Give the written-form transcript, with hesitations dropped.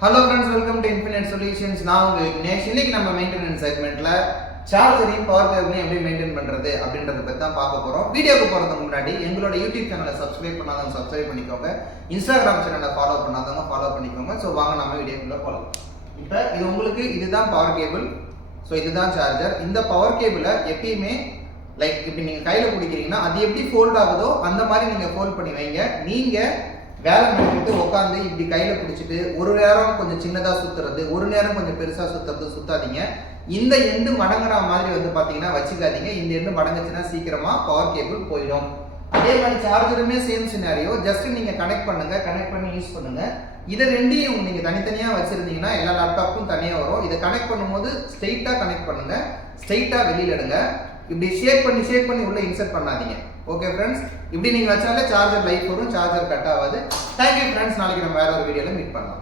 Hello friends, welcome to Infinite Solutions. நான் உங்க விக்னேஷ். இன்னைக்கு நம்ம மெயின்டெனன்ஸ் செக்மெண்ட்ல சார்ஜரையும் பவர் கேபிளையும் எப்படி மெயின்டைன் பண்றது அப்படின்றத பத்தி தான் பார்க்க போறோம். வீடியோக்கு போறதுக்கு முன்னாடி எங்களோட யூடியூப் சேனலை சப்ஸ்கிரைப் பண்ணாதவங்க சப்ஸ்கிரைப் பண்ணிக்கோங்க. இன்ஸ்டாகிராம் சேனலை ஃபாலோ பண்ணாதவங்க ஃபாலோ பண்ணிக்கோங்க. ஸோ வாங்க நம்ம வீடியோக்குள்ள போகலாம். இப்போ இது உங்களுக்கு இதுதான் பவர் கேபிள். ஸோ இதுதான் சார்ஜர். இந்த பவர் கேபிளை எப்பயுமே லைக் இப்படி நீங்க கையில பிடிக்கிறீங்கன்னா அது எப்படி ஃபோல்ட் ஆகுதோ அந்த மாதிரி நீங்க ஃபோல்ட் பண்ணி வைங்க. நீங்க வேலை பண்ணிட்டு உட்காந்து இப்படி கையில பிடிச்சிட்டு ஒரு நேரம் கொஞ்சம் சின்னதா சுத்துறது, ஒரு நேரம் கொஞ்சம் பெருசா சுத்துறது சுத்தாதீங்க. இந்த எண்டு மடங்குற மாதிரி வந்து பாத்தீங்கன்னா வச்சுக்காதீங்க. இந்த எண்டு மடங்குச்சுன்னா சீக்கிரமா பவர் கேபிள் போயிடும். அதே மாதிரி சார்ஜருமே சேம் சினாரியோ. ஜஸ்ட் நீங்க கனெக்ட் பண்ணுங்க, கனெக்ட் பண்ணி யூஸ் பண்ணுங்க. இதை ரெண்டையும் நீங்க தனித்தனியா வச்சிருந்தீங்கன்னா எல்லா லேப்டாப்பும் தனியா வரும். இதை கனெக்ட் பண்ணும்போது ஸ்ட்ரெயிட்டா கனெக்ட் பண்ணுங்க, ஸ்ட்ரெயிட்டா வெளியில எடுங்க. இப்படி ஷேக் பண்ணி உள்ள இன்சர்ட் பண்ணாதீங்க. ஓகே ஃப்ரெண்ட்ஸ், இப்படி நீங்க வச்சாலே சார்ஜர் லைஃப் வரும், சார்ஜர் கட் ஆகாது. தேங்க்யூ ஃப்ரெண்ட்ஸ், நாளைக்கு நம்ம வேற ஒரு வீடியோல மீட் பண்ணலாம்.